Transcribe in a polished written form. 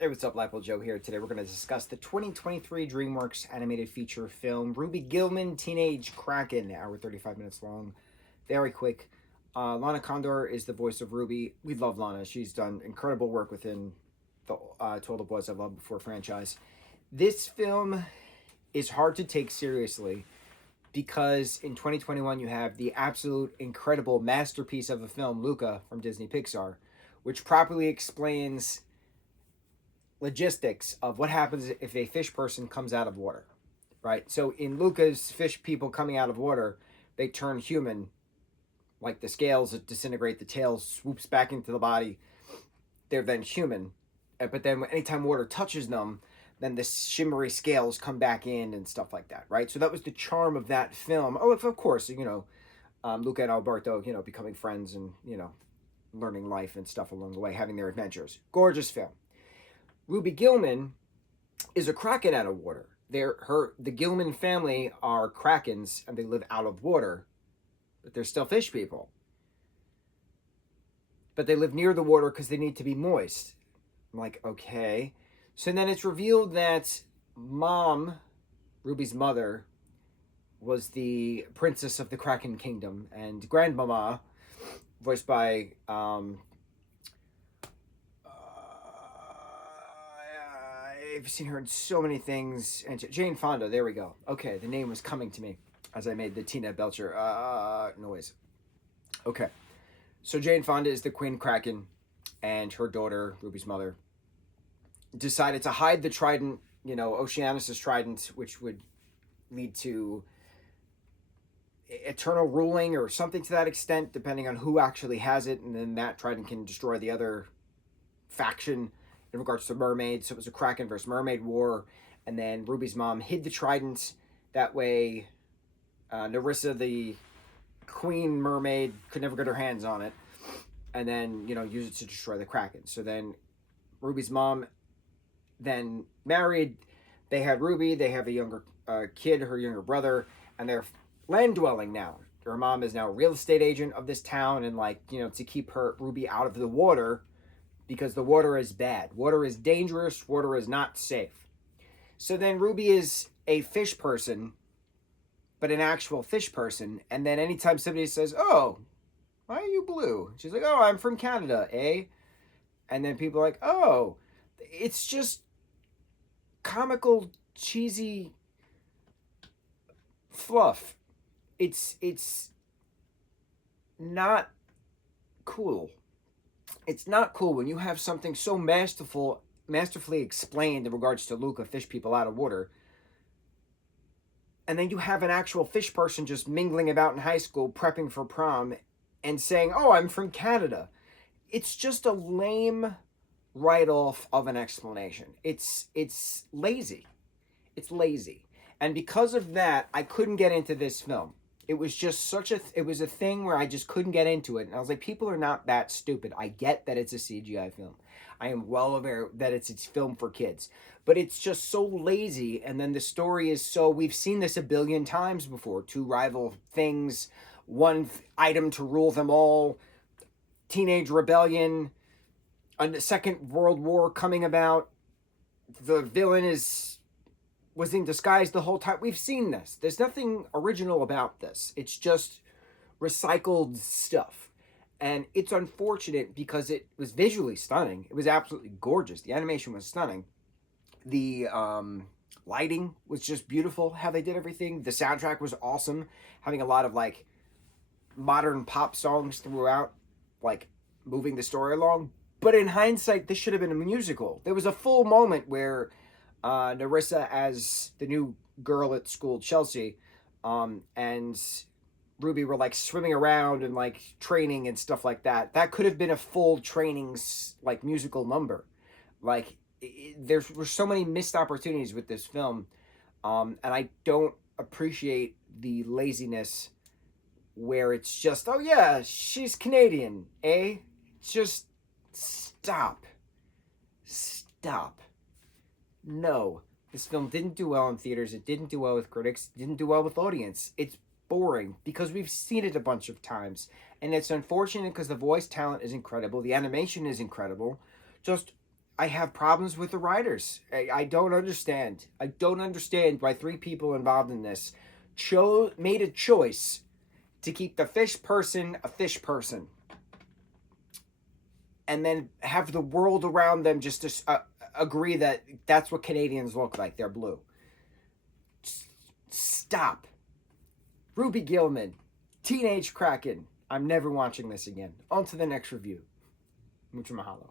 Hey, what's up, lightboltjoe here. Today we're going to discuss the 2023 DreamWorks animated feature film, Ruby Gillman, Teenage Kraken, hour 35 minutes long. Very quick. Lana Condor is the voice of Ruby. We love Lana. She's done incredible work within the To All the Boys I've Loved Before franchise. This film is hard to take seriously because in 2021 you have the absolute incredible masterpiece of a film, Luca, from Disney Pixar, which properly explains logistics of what happens if a fish person comes out of water, right? So in Luca's fish people coming out of water, they turn human, like the scales that disintegrate, the tail swoops back into the body. They're then human. But then anytime water touches them, then the shimmery scales come back in and stuff like that, right? So that was the charm of that film. Oh, of course, Luca and Alberto, becoming friends and, learning life and stuff along the way, having their adventures. Gorgeous film. Ruby Gillman is a kraken out of water. The Gillman family are krakens and they live out of water, but they're still fish people. But they live near the water because they need to be moist. I'm like, okay. So then it's revealed that Mom, Ruby's mother, was the princess of the Kraken Kingdom, and Grandmama, voiced by I've seen her in so many things. And Jane Fonda, there we go. Okay, the name was coming to me as I made the Tina Belcher noise. Okay, so Jane Fonda is the Queen Kraken, and her daughter, Ruby's mother, decided to hide the trident, Oceanus's trident, which would lead to eternal ruling or something to that extent, depending on who actually has it, and then that trident can destroy the other faction in regards to mermaids. So it was a Kraken versus mermaid war, and then Ruby's mom hid the trident. That way, Nerissa, the queen mermaid, could never get her hands on it, and then, use it to destroy the Kraken. So then Ruby's mom then married. They had Ruby. They have a younger kid, her younger brother, and they're land dwelling now. Her mom is now a real estate agent of this town, and to keep her Ruby out of the water, because the water is bad. Water is dangerous. Water is not safe. So then Ruby is a fish person, but an actual fish person. And then anytime somebody says, "Oh, why are you blue?" She's like, "Oh, I'm from Canada, eh?" And then people are like, "Oh," it's just comical, cheesy fluff. It's not cool. It's not cool when you have something so masterfully explained in regards to Luca, fish people out of water, and then you have an actual fish person just mingling about in high school, prepping for prom, and saying, "Oh, I'm from Canada." It's just a lame write-off of an explanation. It's lazy. It's lazy. And because of that, I couldn't get into this film. It was just it was a thing where I just couldn't get into it. And I was like, people are not that stupid. I get that it's a CGI film. I am well aware that it's film for kids. But it's just so lazy. And then the story is we've seen this a billion times before. Two rival things, one item to rule them all, teenage rebellion, a second world war coming about. The villain was in disguise the whole time. We've seen this. There's nothing original about this. It's just recycled stuff. And it's unfortunate because it was visually stunning. It was absolutely gorgeous. The animation was stunning. The lighting was just beautiful, how they did everything. The soundtrack was awesome, having a lot of modern pop songs throughout, moving the story along. But in hindsight, this should have been a musical. There was a full moment where Nerissa as the new girl at school, Chelsea, and Ruby were swimming around and training and stuff like that. That could have been a full training musical number. There were so many missed opportunities with this film, and I don't appreciate the laziness where it's just, "Oh yeah, she's Canadian, eh?" Just stop. No, this film didn't do well in theaters. It didn't do well with critics. It didn't do well with audience. It's boring because we've seen it a bunch of times. And it's unfortunate because the voice talent is incredible. The animation is incredible. Just I have problems with the writers. I don't understand. I don't understand why 3 people involved in this made a choice to keep the fish person a fish person, and then have the world around them just to agree that that's what Canadians look like. They're blue. Stop. Ruby Gillman, Teenage Kraken. I'm never watching this again. On to the next review. Mucho mahalo.